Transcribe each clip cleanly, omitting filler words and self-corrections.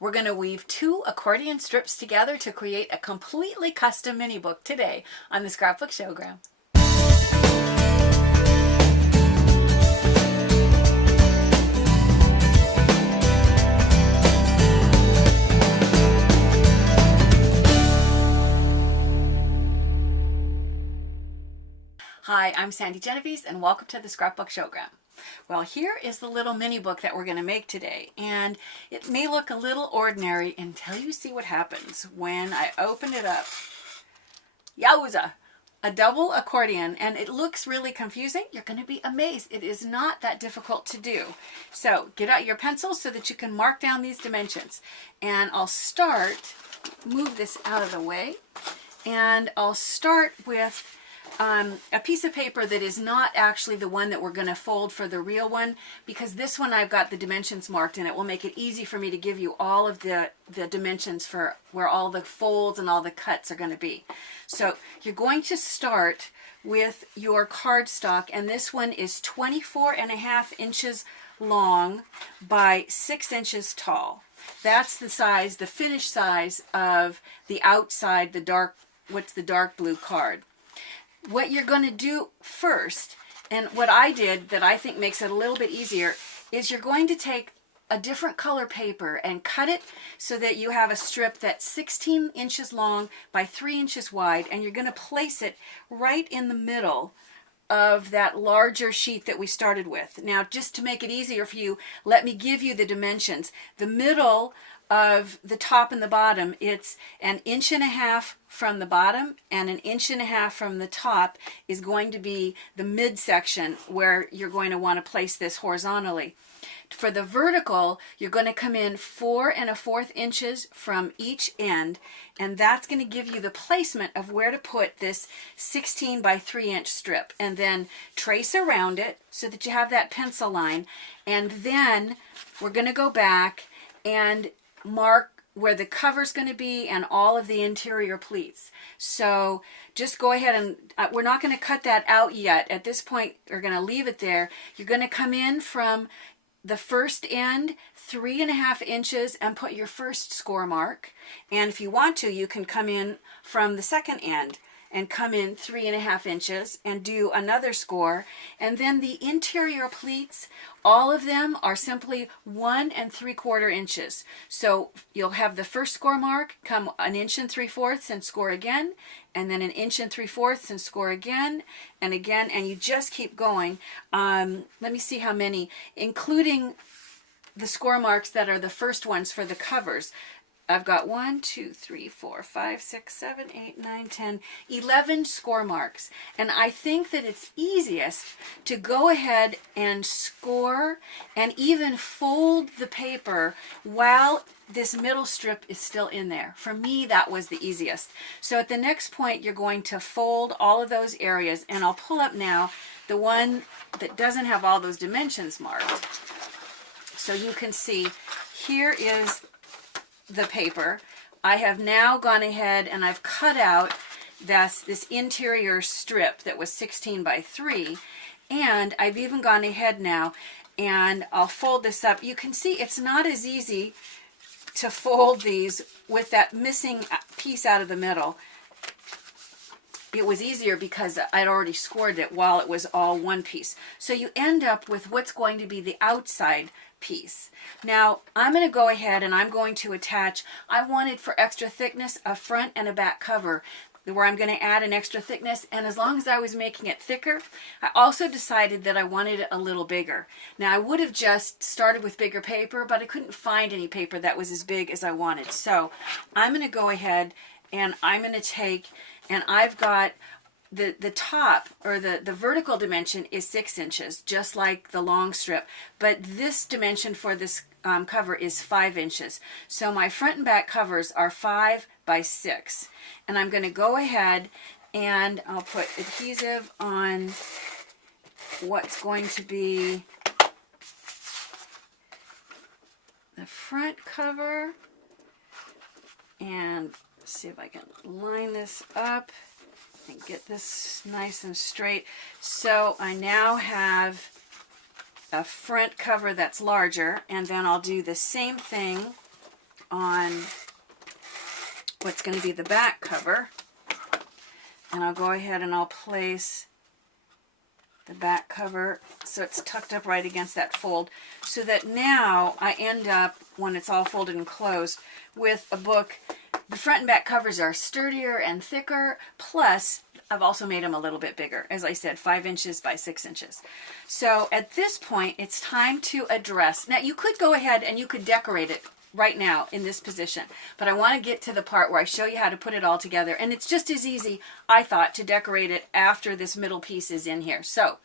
We're going to weave 2 accordion strips together to create a completely custom mini book today on the Scrapbook Showgram. Hi, I'm Sandi Genovese and welcome to the Scrapbook Showgram. Well, here is the little mini book that we're going to make today, and it may look a little ordinary until you see what happens when I open it up. Yowza! A double accordion, and it looks really confusing. You're going to be amazed. It is not that difficult to do. So get out your pencils so that you can mark down these dimensions. And I'll move this out of the way, and I'll start with a piece of paper that is not actually the one that we're going to fold for the real one, because this one I've got the dimensions marked, and it will make it easy for me to give you all of the dimensions for where all the folds and all the cuts are going to be. So you're going to start with your cardstock, and this one is 24.5 inches long by 6 inches tall. That's the size, the finished size of the outside, the dark blue card. What you're going to do first, and what I did that I think makes it a little bit easier, is you're going to take a different color paper and cut it so that you have a strip that's 16 inches long by 3 inches wide, and you're going to place it right in the middle of that larger sheet that we started with. Now, just to make it easier for you, let me give you the dimensions. The middle of the top and the bottom, it's 1.5 inches from the bottom, and 1.5 inches from the top is going to be the midsection where you're going to want to place this horizontally. For the vertical, you're going to come in 4 1/4 inches from each end, and that's going to give you the placement of where to put this 16 by 3 inch strip. And then trace around it so that you have that pencil line, and then we're going to go back and mark where the cover's going to be and all of the interior pleats. So just go ahead and we're not going to cut that out yet. At this point, we're going to leave it there. You're going to come in from the first end 3.5 inches and put your first score mark. And if you want to, you can come in from the second end and come in 3.5 inches and do another score. And then the interior pleats, all of them are simply 1 3/4 inches. So you'll have the first score mark, come 1 3/4 inches and score again, and then 1 3/4 inches and score again, and you just keep going. Let me see how many, including the score marks that are the first ones for the covers. I've got 1, 2, 3, 4, 5, 6, 7, 8, 9, 10, 11 score marks. And I think that it's easiest to go ahead and score and even fold the paper while this middle strip is still in there. For me, that was the easiest. So at the next point, you're going to fold all of those areas, and I'll pull up now the one that doesn't have all those dimensions marked. So you can see here is the paper. I have now gone ahead and I've cut out this interior strip that was 16 by 3, and I've even gone ahead now and I'll fold this up. You can see it's not as easy to fold these with that missing piece out of the middle. It was easier because I'd already scored it while it was all one piece. So you end up with what's going to be the outside piece. Now I'm going to go ahead and I'm going to attach, I wanted for extra thickness a front and a back cover where I'm going to add an extra thickness, and as long as I was making it thicker, I also decided that I wanted it a little bigger. Now I would have just started with bigger paper, but I couldn't find any paper that was as big as I wanted. So I'm going to go ahead and I'm going to take, and I've got the top, or the vertical dimension is 6 inches, just like the long strip, but this dimension for this cover is 5 inches. So my front and back covers are 5 by 6, and I'm going to go ahead and I'll put adhesive on what's going to be the front cover, and see if I can line this up and get this nice and straight. So I now have a front cover that's larger, and then I'll do the same thing on what's going to be the back cover. And I'll go ahead and I'll place the back cover so it's tucked up right against that fold, so that now I end up, when it's all folded and closed, with a book. The front and back covers are sturdier and thicker, plus I've also made them a little bit bigger. As I said, 5 inches by 6 inches. So at this point, it's time to address. Now you could go ahead and you could decorate it right now in this position, but I want to get to the part where I show you how to put it all together, and it's just as easy, I thought, to decorate it after this middle piece is in here. So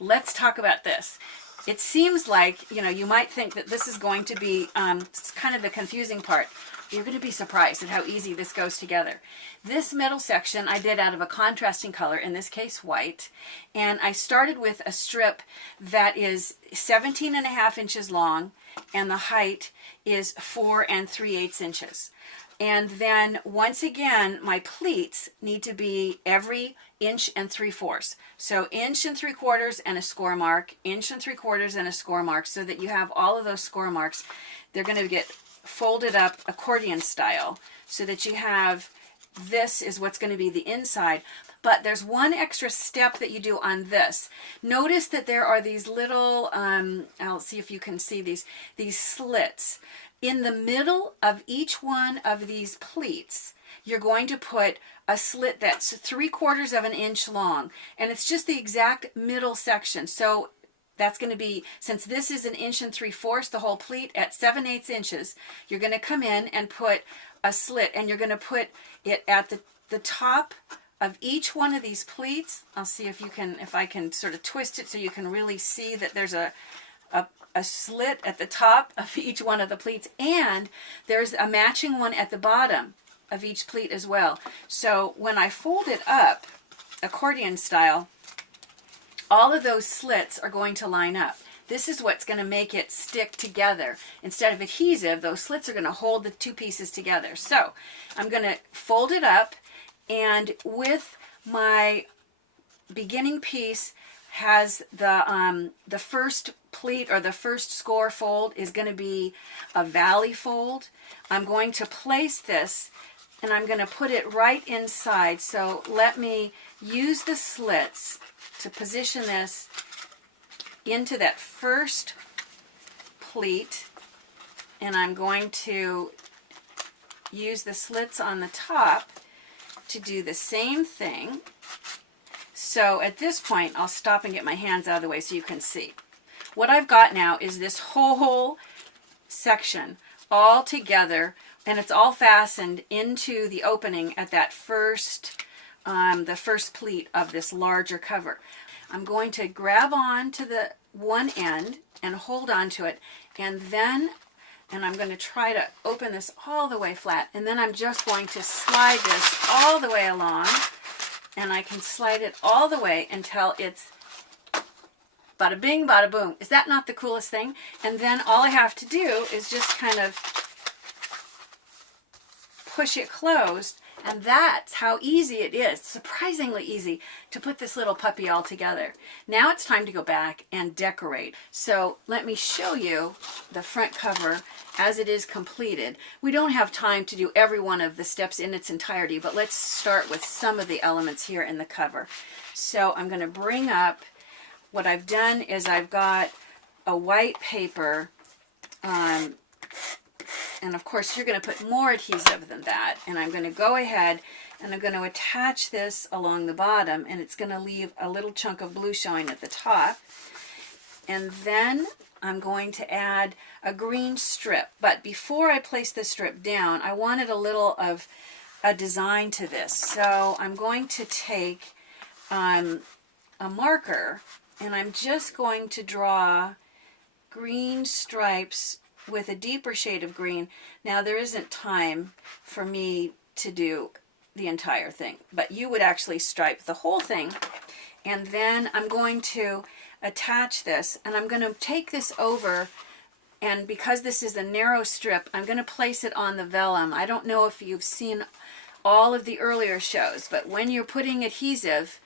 let's talk about this. It seems like, you know, you might think that this is going to be kind of the confusing part. You're going to be surprised at how easy this goes together. This middle section I did out of a contrasting color, in this case white, and I started with a strip that is 17.5 inches long, and the height is 4 3/8 inches. And then once again, my pleats need to be every 1 3/4 inches. So 1 3/4 inches and a score mark, 1 3/4 inches and a score mark, so that you have all of those score marks. They're going to get folded up accordion style, so that you have, this is what's going to be the inside. But there's one extra step that you do on this. Notice that there are these little, I'll see if you can see these slits. In the middle of each one of these pleats, you're going to put a slit that's 3/4 of an inch long, and it's just the exact middle section. So that's going to be, since this is 1 3/4 inches, the whole pleat at 7/8 inches, you're going to come in and put a slit, and you're going to put it at the top of each one of these pleats. I'll see if you can, if I can sort of twist it so you can really see that there's a slit at the top of each one of the pleats, and there's a matching one at the bottom of each pleat as well. So when I fold it up accordion style, all of those slits are going to line up. This is what's going to make it stick together. Instead of adhesive, those slits are going to hold the two pieces together. So I'm going to fold it up, and with my beginning piece has the first pleat, or the first score fold, is going to be a valley fold. I'm going to place this, and I'm going to put it right inside. So let me use the slits to position this into that first pleat, and I'm going to use the slits on the top to do the same thing. So at this point, I'll stop and get my hands out of the way so you can see. What I've got now is this whole section all together, and it's all fastened into the opening at that first, the first pleat of this larger cover. I'm going to grab on to the one end and hold on to it, and I'm going to try to open this all the way flat, and then I'm just going to slide this all the way along, and I can slide it all the way until it's bada bing, bada boom. Is that not the coolest thing? And then all I have to do is just kind of push it closed, and that's how easy it is, surprisingly easy, to put this little puppy all together. Now it's time to go back and decorate. So let me show you the front cover as it is completed. We don't have time to do every one of the steps in its entirety, but let's start with some of the elements here in the cover. So I'm going to bring up, what I've done is I've got a white paper, and of course you're going to put more adhesive than that, and I'm going to go ahead and I'm going to attach this along the bottom, and it's going to leave a little chunk of blue showing at the top. And then I'm going to add a green strip, but before I place this strip down, I wanted a little of a design to this. So I'm going to take a marker, and I'm just going to draw green stripes with a deeper shade of green. Now there isn't time for me to do the entire thing, but you would actually stripe the whole thing. And then I'm going to attach this, and I'm going to take this over, and because this is a narrow strip, I'm going to place it on the vellum. I don't know if you've seen all of the earlier shows, but when you're putting adhesive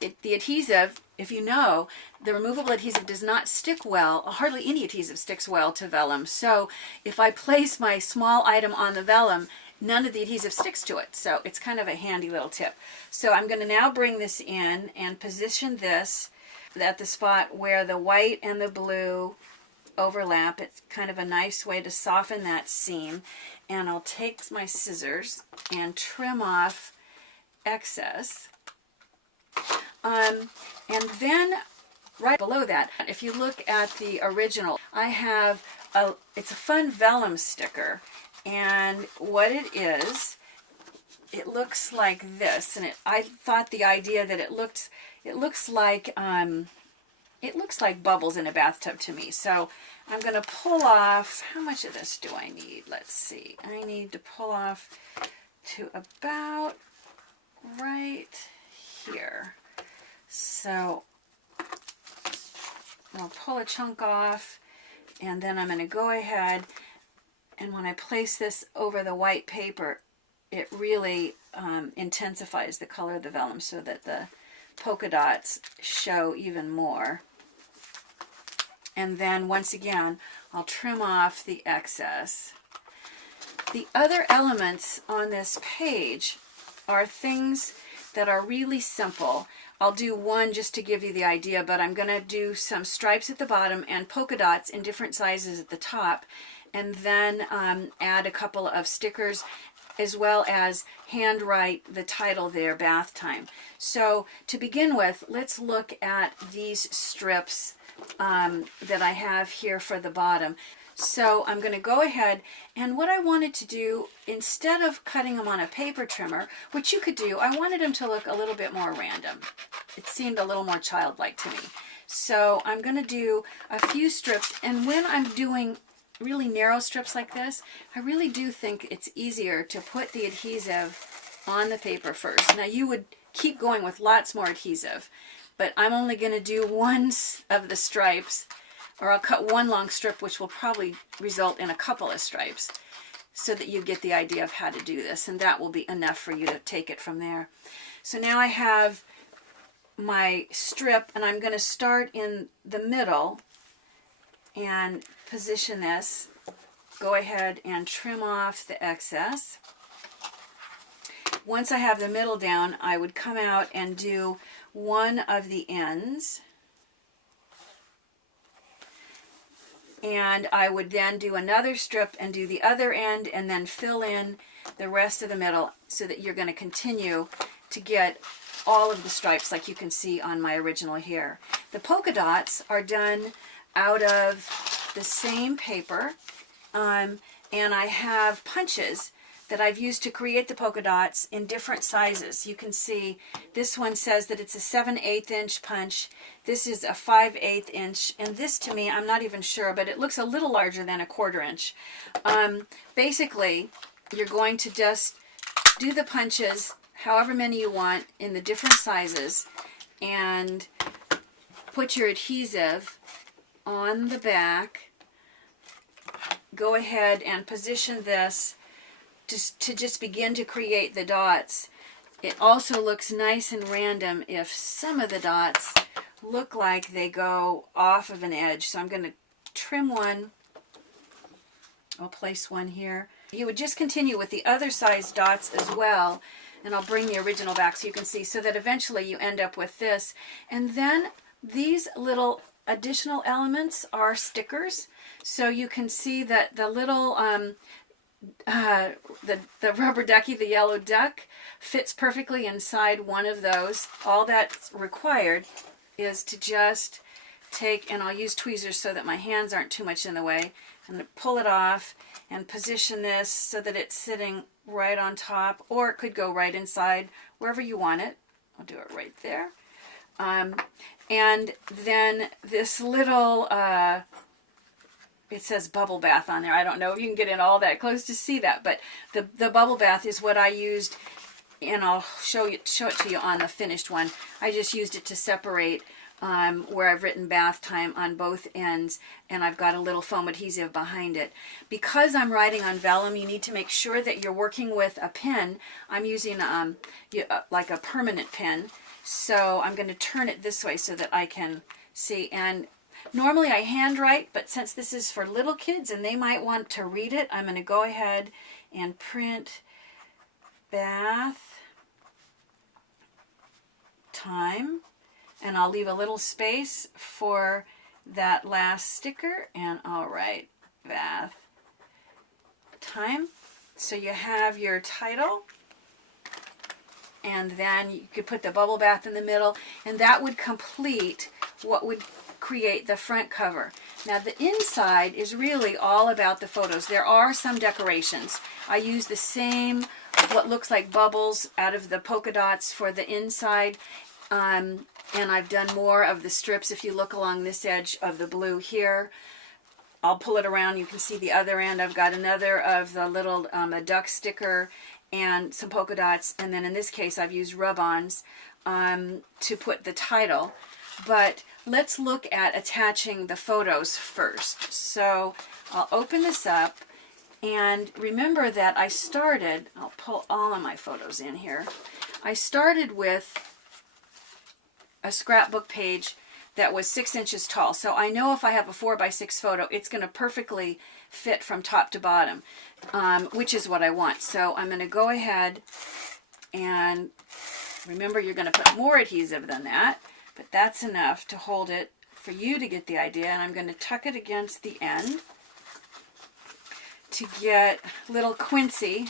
the adhesive, if you know, the removable adhesive does not stick well. Hardly any adhesive sticks well to vellum. So if I place my small item on the vellum, none of the adhesive sticks to it. So it's kind of a handy little tip. So I'm going to now bring this in and position this at the spot where the white and the blue overlap. It's kind of a nice way to soften that seam. And I'll take my scissors and trim off excess. And then right below that, if you look at the original, I have it's a fun vellum sticker. And what it is, it looks like this. And I thought the idea that it looks like bubbles in a bathtub to me. So I'm going to pull off, how much of this do I need? Let's see. I need to pull off to about right here. So I'll pull a chunk off, and then I'm going to go ahead, and when I place this over the white paper, it really intensifies the color of the vellum so that the polka dots show even more. And then once again, I'll trim off the excess. The other elements on this page are things that are really simple. I'll do one just to give you the idea, but I'm going to do some stripes at the bottom and polka dots in different sizes at the top, and then add a couple of stickers, as well as handwrite the title there, Bath Time. So to begin with, let's look at these strips that I have here for the bottom. So I'm going to go ahead, and what I wanted to do, instead of cutting them on a paper trimmer, which you could do, I wanted them to look a little bit more random. It seemed a little more childlike to me. So I'm going to do a few strips, and when I'm doing really narrow strips like this, I really do think it's easier to put the adhesive on the paper first. Now you would keep going with lots more adhesive, but I'm only going to do one of the stripes, or I'll cut one long strip, which will probably result in a couple of stripes, so that you get the idea of how to do this, and that will be enough for you to take it from there. So now I have my strip, and I'm going to start in the middle and position this. Go ahead and trim off the excess. Once I have the middle down, I would come out and do one of the ends, and I would then do another strip and do the other end, and then fill in the rest of the middle, so that you're going to continue to get all of the stripes like you can see on my original here. The polka dots are done out of the same paper, and I have punches that I've used to create the polka dots in different sizes. You can see this one says that it's a 7/8 inch punch. This is a 5/8 inch, and this, to me, I'm not even sure, but it looks a little larger than a 1/4 inch. Basically, you're going to just do the punches, however many you want, in the different sizes, and put your adhesive on the back. Go ahead and position this to just begin to create the dots. It also looks nice and random if some of the dots look like they go off of an edge. So I'm going to trim one. I'll place one here. You would just continue with the other size dots as well, and I'll bring the original back so you can see, so that eventually you end up with this. And then these little additional elements are stickers. So you can see that the little the rubber ducky, the yellow duck, fits perfectly inside one of those. All that's required is to just take, and I'll use tweezers so that my hands aren't too much in the way, and pull it off and position this so that it's sitting right on top, or it could go right inside, wherever you want it. I'll do it right there. And then this little it says bubble bath on there. I don't know if you can get in all that close to see that, but the bubble bath is what I used, and I'll show it to you on the finished one. I just used it to separate where I've written bath time on both ends, and I've got a little foam adhesive behind it. Because I'm writing on vellum, you need to make sure that you're working with a pen. I'm using like a permanent pen, So I'm going to turn it this way so that I can see. And normally I handwrite, but since this is for little kids and they might want to read it, I'm going to go ahead and print bath time. And I'll leave a little space for that last sticker, and I'll write bath time. So you have your title, and then you could put the bubble bath in the middle, and that would complete what would create the front cover. Now the inside is really all about the photos. There are some decorations. I use the same, what looks like bubbles out of the polka dots for the inside, and I've done more of the strips. If you look along this edge of the blue here, I'll pull it around, you can see the other end. I've got another of the little a duck sticker and some polka dots, and then in this case I've used rub-ons to put the title. But let's look at attaching the photos first. So I'll open this up, and remember that I started, I'll pull all of my photos in here. I started with a scrapbook page that was 6 inches tall. So I know if I have a 4x6 photo, it's going to perfectly fit from top to bottom, which is what I want. So I'm going to go ahead and remember, you're going to put more adhesive than that, but that's enough to hold it for you to get the idea. And I'm going to tuck it against the end to get little Quincy.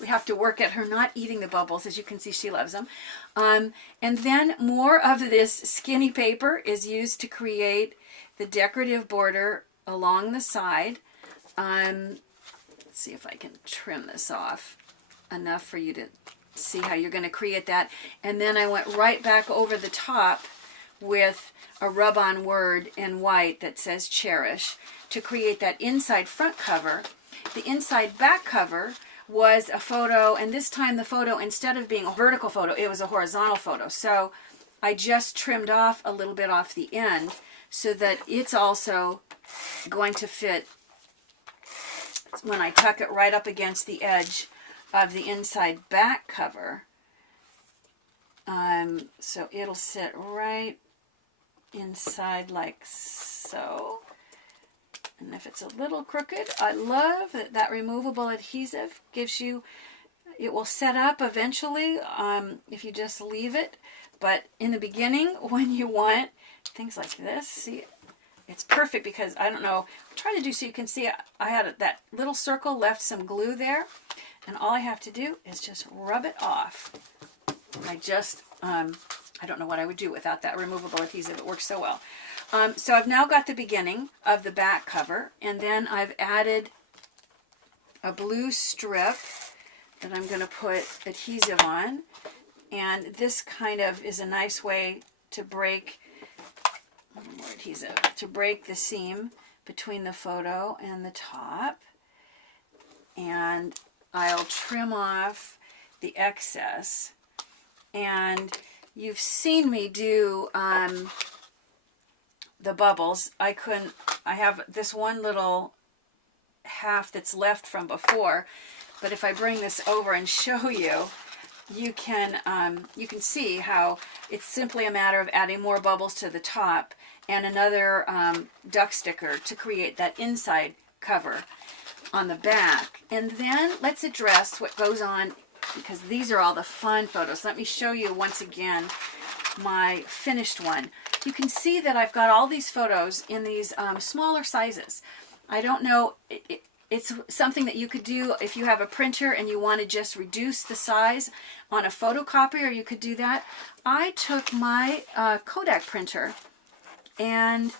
We have to work at her not eating the bubbles. As you can see, she loves them. And then more of this skinny paper is used to create the decorative border along the side. Let's see if I can trim this off enough for you to see how you're going to create that. And then I went right back over the top with a rub-on word in white that says cherish to create that inside front cover. The inside back cover was a photo, and this time the photo, instead of being a vertical photo, it was a horizontal photo. So I just trimmed off a little bit off the end so that it's also going to fit when I tuck it right up against the edge of the inside back cover. So it'll sit right inside like so. And if it's a little crooked, I love that that removable adhesive gives you, it will set up eventually if you just leave it. But in the beginning, when you want things like this, see, it's perfect because, I don't know, try to do so you can see I had that little circle, left some glue there, and all I have to do is just rub it off. I don't know what I would do without that removable adhesive. It works so well. So I've now got the beginning of the back cover, and then I've added a blue strip that I'm going to put adhesive on, and this kind of is a nice way to break, more adhesive, to break the seam between the photo and the top. And I'll trim off the excess. And you've seen me do the bubbles. I have this one little half that's left from before, but if I bring this over and show you, you can see how it's simply a matter of adding more bubbles to the top and another duck sticker to create that inside cover on the back. And then let's address what goes on, because these are all the fun photos. Let me show you once again my finished one. You can see that I've got all these photos in these smaller sizes. I don't know, it's something that you could do if you have a printer and you want to just reduce the size on a photocopier, you could do that. I took my Kodak printer, and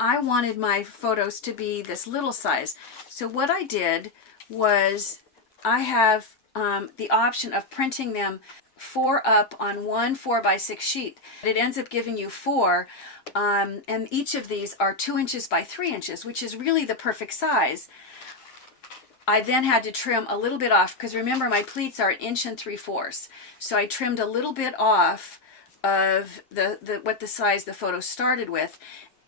I wanted my photos to be this little size. So what I did was I have the option of printing them 4 up on one 4x6 sheet. It ends up giving you 4, and each of these are 2 inches by 3 inches, which is really the perfect size. I then had to trim a little bit off, because remember my pleats are 1 3/4 inches. So I trimmed a little bit off of what the size the photo started with.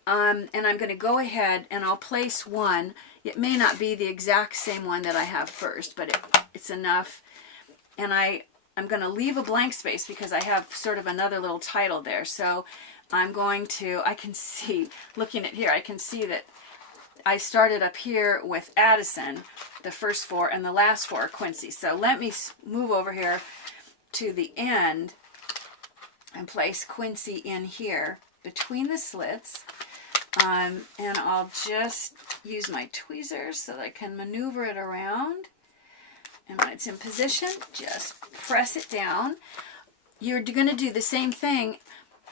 And I'm going to go ahead and I'll place one. It may not be the exact same one that I have first, but it's enough. And I I'm going to leave a blank space because I have sort of another little title there. So I'm going to, I can see, looking at here, I can see that I started up here with Addison, the first 4, and the last 4 are Quincy. So let me move over here to the end and place Quincy in here between the slits. And I'll just use my tweezers so that I can maneuver it around. And when it's in position, just press it down. You're going to do the same thing.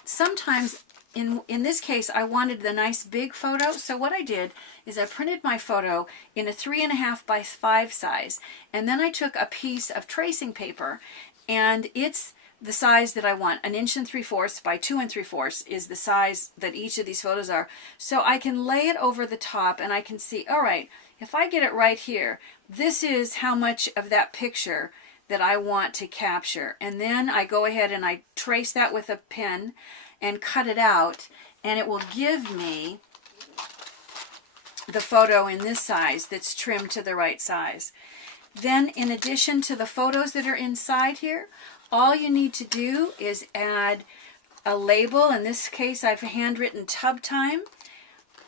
Sometimes, in this case, I wanted the nice big photo. So what I did is I printed my photo in a 3.5 by 5 size. And then I took a piece of tracing paper, and it's the size that I want. 1 3/4 by 2 3/4 is the size that each of these photos are. So I can lay it over the top and I can see, all right, if I get it right here, this is how much of that picture that I want to capture. And then I go ahead and I trace that with a pen and cut it out, and it will give me the photo in this size that's trimmed to the right size. Then, in addition to the photos that are inside here, all you need to do is add a label. In this case, I've handwritten Tub Time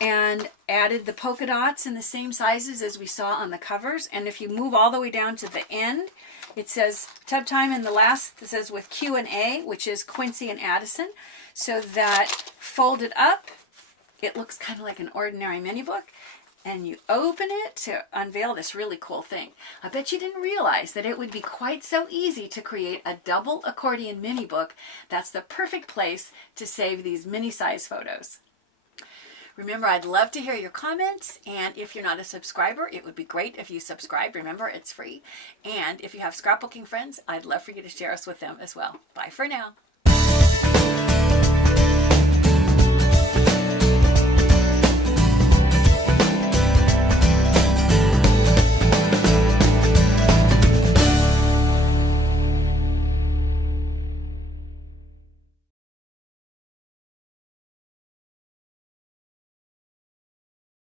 and added the polka dots in the same sizes as we saw on the covers. And if you move all the way down to the end, it says Tub Time, and the last it says with Q&A, which is Quincy and Addison. So that folded up, it looks kind of like an ordinary mini book. And you open it to unveil this really cool thing. I bet you didn't realize that it would be quite so easy to create a double accordion mini book. That's the perfect place to save these mini size photos. Remember, I'd love to hear your comments, and if you're not a subscriber, it would be great if you subscribe. Remember, it's free. And if you have scrapbooking friends, I'd love for you to share us with them as well. Bye for now.